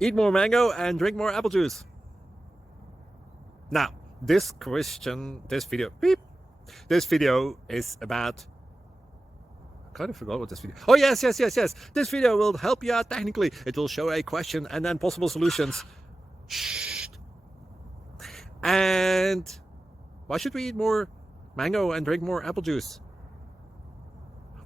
eat more mango and drink more apple juice. Now, this video is about, I kind of forgot what this video. Oh yes. This video will help you out technically. It will show a question and then possible solutions. Shh. And why should we eat more mango and drink more apple juice?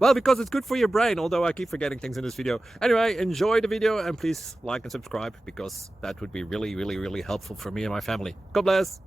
Well, because it's good for your brain, although I keep forgetting things in this video. Anyway, enjoy the video and please like and subscribe, because that would be really helpful for me and my family. God bless!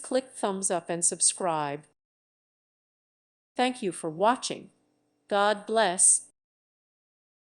Click thumbs up and subscribe. Thank you for watching. God bless.